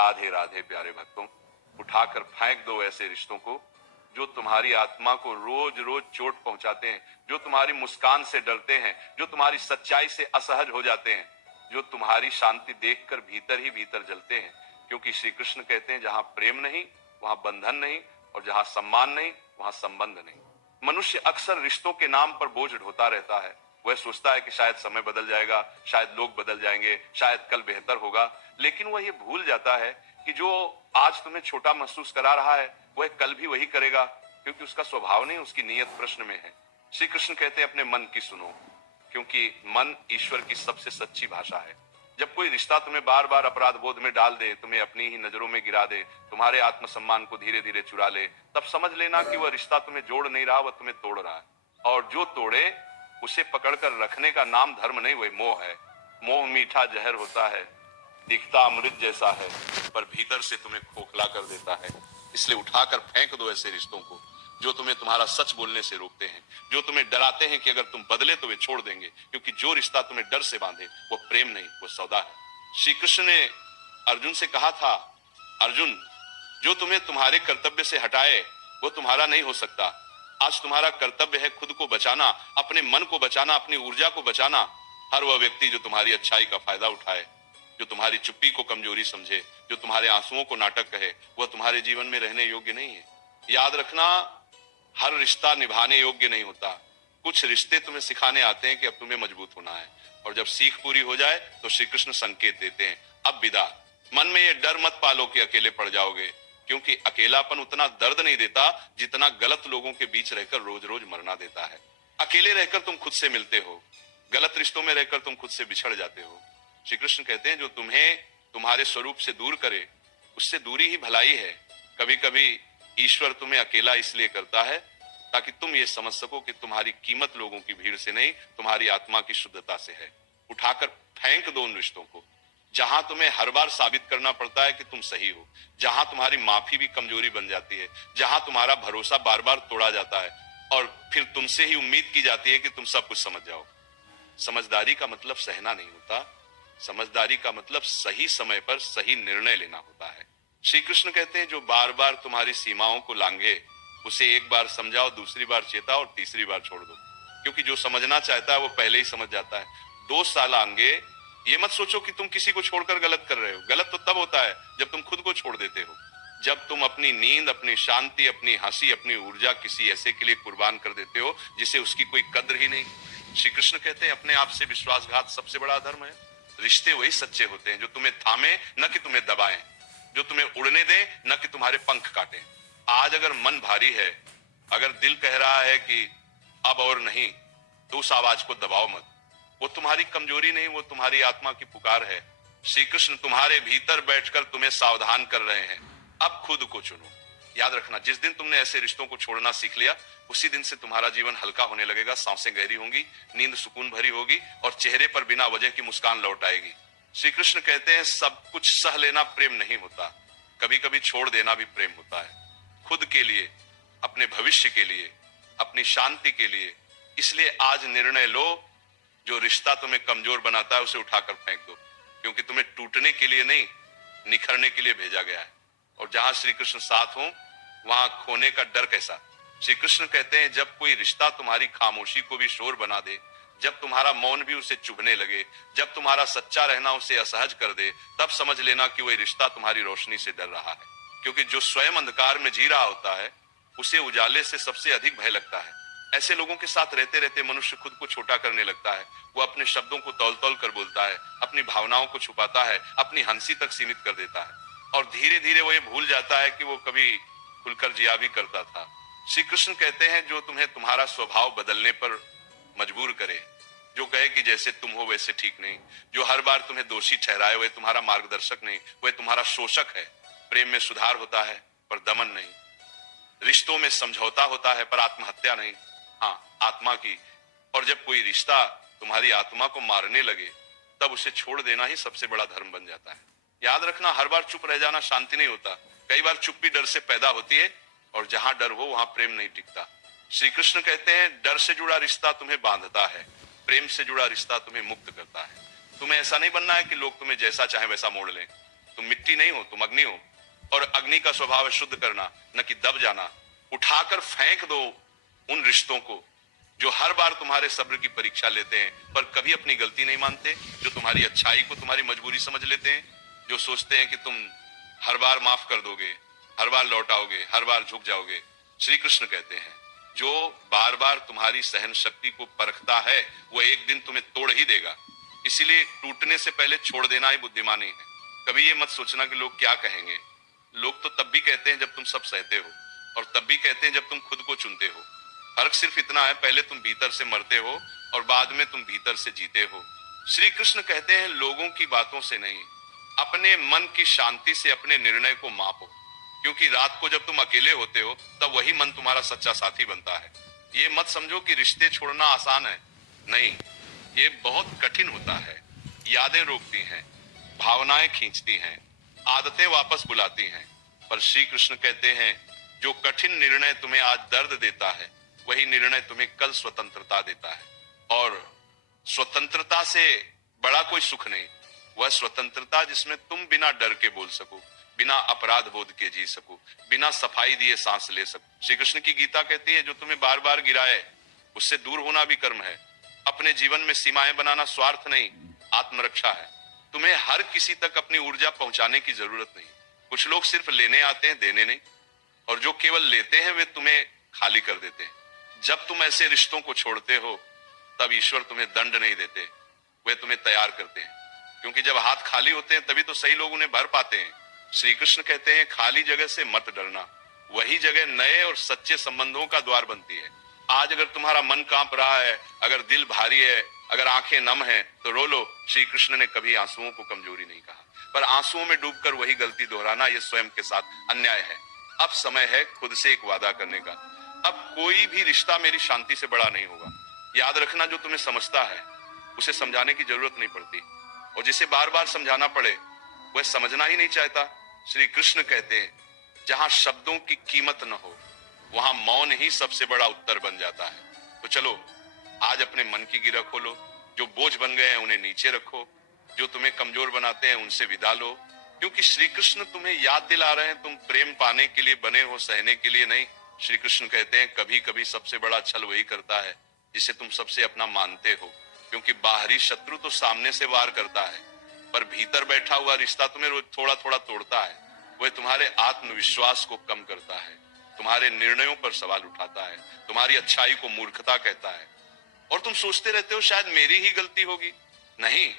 राधे राधे प्यारे भक्तों, उठाकर फेंक दो ऐसे रिश्तों को जो तुम्हारी आत्मा को रोज रोज चोट पहुंचाते हैं, जो तुम्हारी मुस्कान से डरते हैं, जो तुम्हारी सच्चाई से असहज हो जाते हैं, जो तुम्हारी शांति देखकर भीतर ही भीतर जलते हैं। क्योंकि श्री कृष्ण कहते हैं जहां प्रेम नहीं वहां बंधन नहीं, और जहां सम्मान नहीं वहां संबंध नहीं। मनुष्य अक्सर रिश्तों के नाम पर बोझ ढोता रहता है। वह सोचता है कि शायद समय बदल जाएगा, शायद लोग बदल जाएंगे, शायद कल बेहतर होगा, लेकिन वह ये भूल जाता है कि जो आज तुम्हें छोटा महसूस करा रहा है वह कल भी वही करेगा, क्योंकि उसका स्वभाव नहीं, उसकी नीयत प्रश्न में है। श्री कृष्ण कहते हैं अपने मन की सुनो, क्योंकि मन ईश्वर की सबसे सच्ची भाषा है। जब कोई रिश्ता तुम्हें बार बार अपराध बोध में डाल दे, तुम्हें अपनी ही नजरों में गिरा दे, तुम्हारे आत्मसम्मान को धीरे धीरे चुरा ले, तब समझ लेना कि वह रिश्ता तुम्हें जोड़ नहीं रहा, वह तुम्हें तोड़ रहा है। और जो तोड़े उसे पकड़कर रखने का नाम धर्म नहीं, वह मोह है। मोह मीठा जहर होता है, दिखता अमृत जैसा है, पर भीतर से तुम्हें खोखला कर देता है। इसलिए उठाकर फेंक दो ऐसे रिश्तों को जो तुम्हें तुम्हारा सच बोलने से रोकते हैं, जो तुम्हें डराते हैं कि अगर तुम बदले तो वे छोड़ देंगे। क्योंकि जो रिश्ता तुम्हें डर से बांधे वो प्रेम नहीं, वो सौदा है। श्री कृष्ण ने अर्जुन से कहा था, अर्जुन जो तुम्हें तुम्हारे कर्तव्य से हटाए वो तुम्हारा नहीं हो सकता। आज तुम्हारा कर्तव्य है खुद को बचाना, अपने मन को बचाना, अपनी ऊर्जा को बचाना। हर वह व्यक्ति जो तुम्हारी अच्छाई का फायदा उठाए, जो तुम्हारी चुप्पी को कमजोरी समझे, जो तुम्हारे आंसुओं को नाटक कहे, वह तुम्हारे जीवन में रहने योग्य नहीं है। याद रखना, हर रिश्ता निभाने योग्य नहीं होता। कुछ रिश्ते तुम्हें सिखाने आते हैं कि अब तुम्हें मजबूत होना है, और जब सीख पूरी हो जाए तो श्री कृष्ण संकेत देते हैं, अब विदा। मन में ये डर मत पालो कि अकेले पड़ जाओगे, क्योंकि अकेलापन उतना दर्द नहीं देता जितना गलत लोगों के बीच रहकर रोज रोज मरना देता है। अकेले रहकर तुम खुद से मिलते हो, गलत रिश्तों में रहकर तुम खुद से बिछड़ जाते हो। श्री कृष्ण कहते हैं जो तुम्हें तुम्हारे स्वरूप से दूर करे उससे दूरी ही भलाई है। कभी कभी ईश्वर तुम्हें अकेला इसलिए करता है ताकि तुम ये समझ सको कि तुम्हारी कीमत लोगों की भीड़ से नहीं, तुम्हारी आत्मा की शुद्धता से है। उठाकर फेंक दो उन रिश्तों को जहां तुम्हें हर बार साबित करना पड़ता है कि तुम सही हो, जहां तुम्हारी माफी भी कमजोरी बन जाती है, जहां तुम्हारा भरोसा बार बार तोड़ा जाता है और फिर तुमसे ही उम्मीद की जाती है कि तुम सब कुछ समझ जाओ। समझदारी का मतलब सहना नहीं होता, समझदारी का मतलब सही समय पर सही निर्णय लेना होता है। श्री कृष्ण कहते हैं जो बार बार तुम्हारी सीमाओं को लांघे उसे एक बार समझाओ, दूसरी बार चेताओ और तीसरी बार छोड़ दो, क्योंकि जो समझना चाहता है वो पहले ही समझ जाता है। 2 साल आगे ये मत सोचो कि तुम किसी को छोड़कर गलत कर रहे हो। गलत तो तब होता है जब तुम खुद को छोड़ देते हो, जब तुम अपनी नींद, अपनी शांति, अपनी हंसी, अपनी ऊर्जा किसी ऐसे के लिए कुर्बान कर देते हो जिसे उसकी कोई कद्र ही नहीं। श्री कृष्ण कहते हैं अपने आप से विश्वासघात सबसे बड़ा धर्म है। रिश्ते वही सच्चे होते हैं जो तुम्हें थामे न कि तुम्हें दबाएं, जो तुम्हें उड़ने दें न कि तुम्हारे पंख काटें। आज अगर मन भारी है, अगर दिल कह रहा है कि अब और नहीं, तो उस आवाज को दबाओ मत। वो तुम्हारी कमजोरी नहीं, वो तुम्हारी आत्मा की पुकार है। श्री कृष्ण तुम्हारे भीतर बैठकर तुम्हें सावधान कर रहे हैं, अब खुद को चुनो। याद रखना, जिस दिन तुमने ऐसे रिश्तों को छोड़ना सीख लिया उसी दिन से तुम्हारा जीवन हल्का होने लगेगा, सांसें गहरी होंगी, नींद सुकून भरी होगी और चेहरे पर बिना वजह की मुस्कान लौट आएगी। श्री कृष्ण कहते हैं सब कुछ सह लेना प्रेम नहीं होता, कभी कभी छोड़ देना भी प्रेम होता है। खुद के लिए, अपने भविष्य के लिए, अपनी शांति के लिए। इसलिए आज निर्णय लो, जो रिश्ता तुम्हें कमजोर बनाता है उसे उठाकर फेंक दो, क्योंकि तुम्हें टूटने के लिए नहीं, निखरने के लिए भेजा गया है। और जहां श्री कृष्ण साथ हो वहां खोने का डर कैसा। श्री कृष्ण कहते हैं जब कोई रिश्ता तुम्हारी खामोशी को भी शोर बना दे, जब तुम्हारा मौन भी उसे चुभने लगे, जब तुम्हारा सच्चा रहना उसे असहज कर दे, तब समझ लेना कि वह रिश्ता तुम्हारी रोशनी से डर रहा है। क्योंकि जो स्वयं अंधकार में जी रहा होता है उसे उजाले से सबसे अधिक भय लगता है। ऐसे लोगों के साथ रहते रहते मनुष्य खुद को छोटा करने लगता है। वो अपने शब्दों को तौल तौल कर बोलता है, अपनी भावनाओं को छुपाता है, अपनी हंसी तक सीमित कर देता है, और धीरे धीरे वो ये भूल जाता है कि वो कभी खुलकर जिया भी करता था। श्री कृष्ण कहते हैं जो तुम्हें तुम्हारा स्वभाव बदलने पर मजबूर करे, जो कहे कि जैसे तुम हो वैसे ठीक नहीं, जो हर बार तुम्हें दोषी ठहराए, वह तुम्हारा मार्गदर्शक नहीं, वह तुम्हारा शोषक है। प्रेम में सुधार होता है पर दमन नहीं, रिश्तों में समझौता होता है पर आत्महत्या नहीं, हाँ आत्मा की। और जब कोई रिश्ता तुम्हारी आत्मा को मारने लगे तब उसे छोड़ देना ही सबसे बड़ा धर्म बन जाता है। याद रखना, हर बार चुप रह जाना शांति नहीं होता, कई बार चुप्पी डर से पैदा होती है, और जहां डर हो वहां प्रेम नहीं टिकता। श्री कृष्ण कहते हैं डर से जुड़ा रिश्ता तुम्हें बांधता है, प्रेम से जुड़ा रिश्ता तुम्हें मुक्त करता है। तुम्हें ऐसा नहीं बनना है कि लोग तुम्हें जैसा चाहे वैसा मोड़ लें, तुम मिट्टी नहीं हो, तुम अग्नि हो, और अग्नि का स्वभाव है शुद्ध करना, न कि दब जाना। उठाकर फेंक दो उन रिश्तों को जो हर बार तुम्हारे सब्र की परीक्षा लेते हैं पर कभी अपनी गलती नहीं मानते, जो तुम्हारी अच्छाई को तुम्हारी मजबूरी समझ लेते हैं, जो सोचते हैं कि तुम हर बार माफ कर दोगे, हर बार लौटाओगे, हर बार झुक जाओगे। श्री कृष्ण कहते हैं जो बार बार तुम्हारी सहन शक्ति को परखता है वो एक दिन तुम्हें तोड़ ही देगा। इसीलिए टूटने से पहले छोड़ देना ही बुद्धिमानी है। कभी ये मत सोचना कि लोग क्या कहेंगे। लोग तो तब भी कहते हैं जब तुम सब सहते हो, और तब भी कहते हैं जब तुम खुद को चुनते हो। फर्क सिर्फ इतना है, पहले तुम भीतर से मरते हो और बाद में तुम भीतर से जीते हो। श्री कृष्ण कहते हैं लोगों की बातों से नहीं, अपने मन की शांति से अपने निर्णय को मापो, क्योंकि रात को जब तुम अकेले होते हो तब वही मन तुम्हारा सच्चा साथी बनता है। ये मत समझो कि रिश्ते छोड़ना आसान है, नहीं, ये बहुत कठिन होता है। यादें रोकती हैं, भावनाएं खींचती हैं, आदतें वापस बुलाती हैं, पर श्री कृष्ण कहते हैं जो कठिन निर्णय तुम्हें आज दर्द देता है वही निर्णय तुम्हें कल स्वतंत्रता देता है। और स्वतंत्रता से बड़ा कोई सुख नहीं, वह स्वतंत्रता जिसमें तुम बिना डर के बोल सको, बिना अपराध बोध के जी सको, बिना सफाई दिए सांस ले सको। श्री कृष्ण की गीता कहती है जो तुम्हें बार बार गिराए उससे दूर होना भी कर्म है। अपने जीवन में सीमाएं बनाना स्वार्थ नहीं, आत्मरक्षा है। तुम्हें हर किसी तक अपनी ऊर्जा पहुंचाने की जरूरत नहीं। कुछ लोग सिर्फ लेने आते हैं, देने नहीं, और जो केवल लेते हैं वे तुम्हें खाली कर देते हैं। जब तुम ऐसे रिश्तों को छोड़ते हो तब ईश्वर तुम्हें दंड नहीं देते, वे तुम्हें तैयार करते हैं, क्योंकि जब हाथ खाली होते हैं तभी तो सही लोग उन्हें भर पाते हैं। श्री कृष्ण कहते हैं खाली जगह से मत डरना, वही जगह नए और सच्चे संबंधों का द्वार बनती है। आज अगर तुम्हारा मन कांप रहा है, अगर दिल भारी है, अगर आंखें नम हैं, तो रो लो। श्री कृष्ण ने कभी आंसुओं को कमजोरी नहीं कहा, पर आंसुओं में डूबकर वही गलती दोहराना ये स्वयं के साथ अन्याय है। अब समय है खुद से एक वादा करने का, अब कोई भी रिश्ता मेरी शांति से बड़ा नहीं होगा। याद रखना जो तुम्हें समझता है उसे समझाने की जरूरत नहीं पड़ती, और जिसे बार बार समझाना पड़े वह समझना ही नहीं चाहता। श्री कृष्ण कहते हैं जहां शब्दों की कीमत न हो वहां मौन ही सबसे बड़ा उत्तर बन जाता है। तो चलो आज अपने मन की गिरह खोलो, जो बोझ बन गए हैं उन्हें नीचे रखो, जो तुम्हें कमजोर बनाते हैं उनसे विदा लो, क्योंकि श्री कृष्ण तुम्हें याद दिला रहे हैं तुम प्रेम पाने के लिए बने हो, सहने के लिए नहीं। श्री कृष्ण कहते हैं कभी कभी सबसे बड़ा छल वही करता है जिसे तुम सबसे अपना मानते हो, क्योंकि बाहरी शत्रु तो सामने से वार करता है पर भीतर बैठा हुआ रिश्ता तुम्हें रोज थोड़ा थोड़ा तोड़ता है। वह तुम्हारे आत्मविश्वास को कम करता है, तुम्हारे निर्णयों पर सवाल उठाता है, तुम्हारी अच्छाई को मूर्खता कहता है, और तुम सोचते रहते हो शायद मेरी ही गलती होगी। नहीं,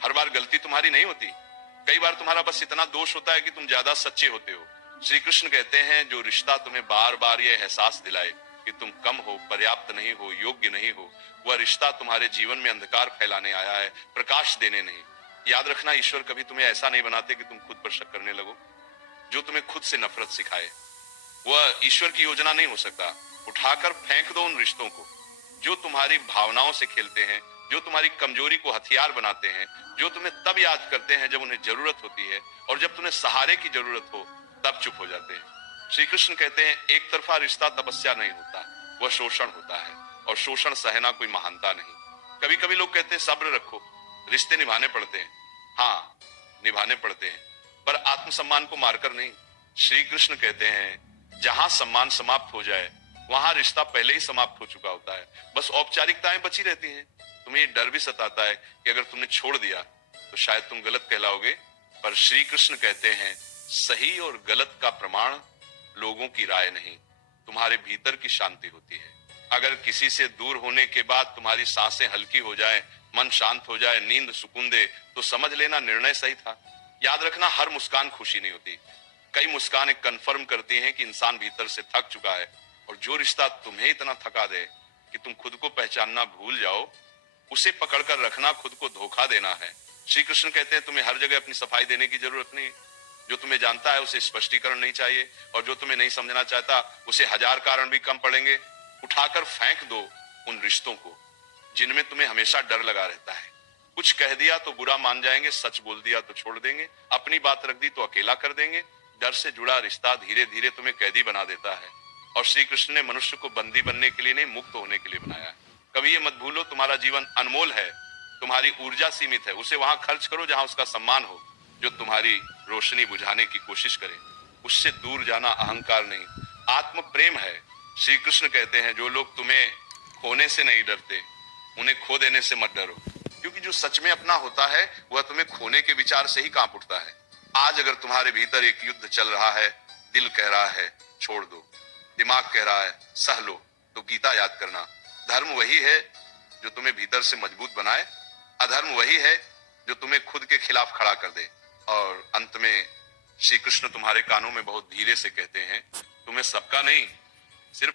हर बार गलती तुम्हारी नहीं होती, कई बार तुम्हारा बस इतना दोष होता है कि तुम ज्यादा सच्चे होते हो। श्री कृष्ण कहते हैं जो रिश्ता तुम्हें बार बार यह एहसास दिलाए कि तुम कम हो, पर्याप्त नहीं हो, योग्य नहीं हो, वह रिश्ता तुम्हारे जीवन में अंधकार फैलाने आया है, प्रकाश देने नहीं। याद रखना ईश्वर कभी तुम्हें ऐसा नहीं बनाते कि तुम खुद पर शक करने लगो। जो तुम्हें खुद से नफरत सिखाए वह ईश्वर की योजना नहीं हो सकता। उठाकर फेंक दो उन रिश्तों को जो तुम्हारी भावनाओं से खेलते हैं, जो तुम्हारी कमजोरी को हथियार बनाते हैं, जो तुम्हें तब याद करते हैं जब उन्हें जरूरत होती है, और जब तुम्हें सहारे की जरूरत हो तब चुप हो जाते हैं। श्री कृष्ण कहते हैं एक तरफा रिश्ता तपस्या नहीं होता, वह शोषण होता है, और शोषण सहना कोई महानता नहीं। कभी कभी लोग कहते हैं सब्र रखो, रिश्ते निभाने पड़ते हैं। हाँ, निभाने पड़ते हैं, पर आत्मसम्मान को मारकर नहीं। श्री कृष्ण कहते हैं जहां सम्मान समाप्त हो जाए वहां रिश्ता पहले ही समाप्त हो चुका होता है, बस औपचारिकताएं बची रहती हैं। तुम्हें ये डर भी सताता है कि अगर तुमने छोड़ दिया तो शायद तुम गलत कहलाओगे, पर श्री कृष्ण कहते हैं सही और गलत का प्रमाण लोगों की राय नहीं, तुम्हारे भीतर की शांति होती है। अगर किसी से दूर होने के बाद तुम्हारी सांसें हल्की हो जाए, मन शांत हो जाए, नींद सुकून दे, तो समझ लेना निर्णय सही था। याद रखना हर मुस्कान खुशी नहीं होती, कई मुस्कानें कन्फर्म करती हैं कि इंसान भीतर से थक चुका है, और जो रिश्ता तुम्हें इतना थका दे कि तुम खुद को पहचानना भूल जाओ उसे पकड़कर रखना खुद को धोखा देना है। श्री कृष्ण कहते हैं तुम्हें हर जगह अपनी सफाई देने की जरूरत नहीं। जो तुम्हें जानता है उसे स्पष्टीकरण नहीं चाहिए, और जो तुम्हें नहीं समझना चाहता उसे हजार कारण भी कम पड़ेंगे। उठाकर फेंक दो उन रिश्तों को जिनमें तुम्हें हमेशा डर लगा रहता है। कुछ कह दिया तो बुरा मान जाएंगे, सच बोल दिया तो छोड़ देंगे, अपनी बात रख दी तो अकेला कर देंगे। डर से जुड़ा रिश्ता धीरे धीरे तुम्हें कैदी बना देता है, और श्री कृष्ण ने मनुष्य को बंदी बनने के लिए नहीं, मुक्त होने के लिए बनाया है। कभी ये मत भूलो तुम्हारा जीवन अनमोल है, तुम्हारी ऊर्जा सीमित है, उसे वहां खर्च करो जहां उसका सम्मान हो। जो तुम्हारी रोशनी बुझाने की कोशिश करे। उससे दूर जाना अहंकार नहीं, आत्म प्रेम है। श्री कृष्ण कहते हैं जो लोग तुम्हें खोने से नहीं डरते, उन्हें खो देने से मत डरो, क्योंकि जो सच में अपना होता है वह तुम्हें खोने के विचार से ही कांप उठता है। आज अगर तुम्हारे भीतर एक युद्ध चल रहा है, दिल कह रहा है छोड़ दो, दिमाग कह रहा है सह लो, तो गीता याद करना। धर्म वही है जो तुम्हें भीतर से मजबूत बनाए, अधर्म वही है जो तुम्हें खुद के खिलाफ खड़ा कर दे। और अंत में श्री कृष्ण तुम्हारे कानों में बहुत धीरे से कहते हैं, तुम्हें सबका नहीं, सिर्फ